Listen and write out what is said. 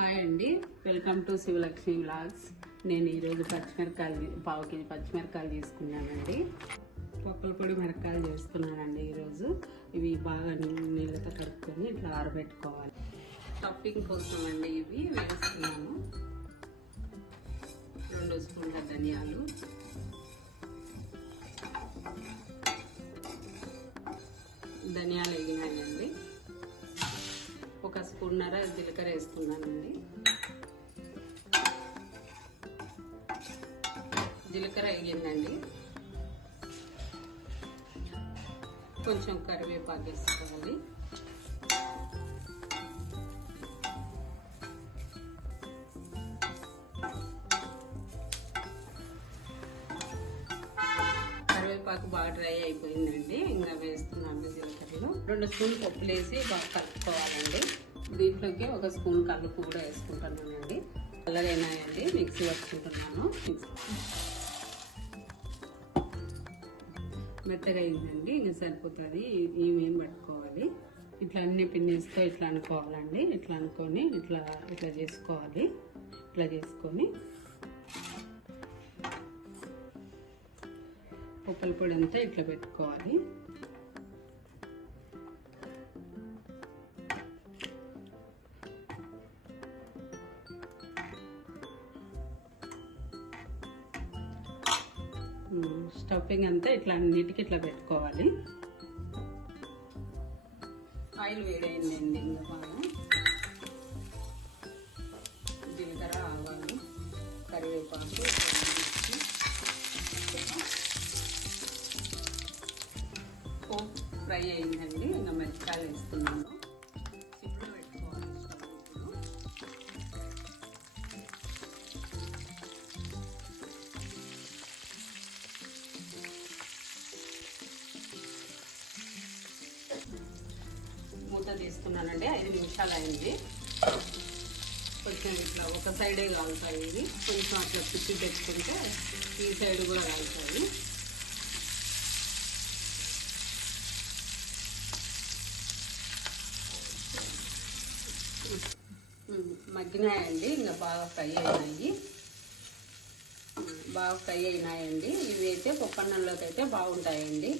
Hi అండి, welcome to Sivalakshmi vlogs. నేను ఈరోజు పచ్చిమిరకాయలు పావు కేజీ పచ్చిమిరకాయలు తీసుకున్నానండి. పప్పుల పొడి మిరకాయలు చేస్తున్నానండి ఈరోజు. ఇవి బాగా నీళ్ళతో కడుక్కొని ఇట్లా ఆరబెట్టుకోవాలి. స్టఫింగ్ కోసం అండి ఇవి వేస్తున్నాను. 2 స్పూన్ల ధనియాలు, వేగినాయండి. 1 స్పూన్నర జీలకర్ర వేస్తున్నానండి. జీలకర్ర వేగిందండి. కొంచెం కరివేపాకు వేసుకోవాలి. కరివేపాకు బాగా డ్రై అయిపోయిందండి. ఇంకా వేస్తున్నాను జీలకర్రలో 2 స్పూన్లు పప్పులు వేసి బాగా కలుపుకోవాలండి. దీంట్లోకి 1 స్పూన్ కలుపు కూడా వేసుకుంటున్నానండి. కలర్ అయినాయండి, మిక్సీ పట్టుకుంటున్నాను. మెత్తగా అయిందండి, ఇంకా సరిపోతుంది. ఇవేం పట్టుకోవాలి. ఇట్లా అన్ని పిన్నిస్తో ఇట్లా అనుకోవాలండి. ఇట్లా అనుకొని ఇట్లా ఇట్లా చేసుకోవాలి. ఇట్లా చేసుకొని పప్పుల పొడి అంతా ఇట్లా పెట్టుకోవాలి. స్టఫింగ్ అంతా ఇట్లా అన్నిటికీ ఇట్లా పెట్టుకోవాలి. ఆయిల్ వేడైందండి. ఇంకా బాగా జీలకర్ర, ఆవాలు, కరివేపాకు, పోపు ఫ్రై అయిందండి. ఇంకా మిరపకాయలు వేస్తున్నాను. ఇప్పుడు పెట్టుకోవాలి. మూత తీసుకున్నానండి. 5 నిమిషాలు అయింది. కొంచెం ఇట్లా ఒక సైడే కాలుతాయి. ఇది కొంచెం అట్లా పిచ్చి తెచ్చుకుంటే ఈ సైడ్ కూడా కాలుతాయి. మగ్గినాయండి. ఇంకా బాగా ఫ్రై అయినాయండి. ఇవి అయితే పప్పన్నంలోకి అయితే బాగుంటాయండి.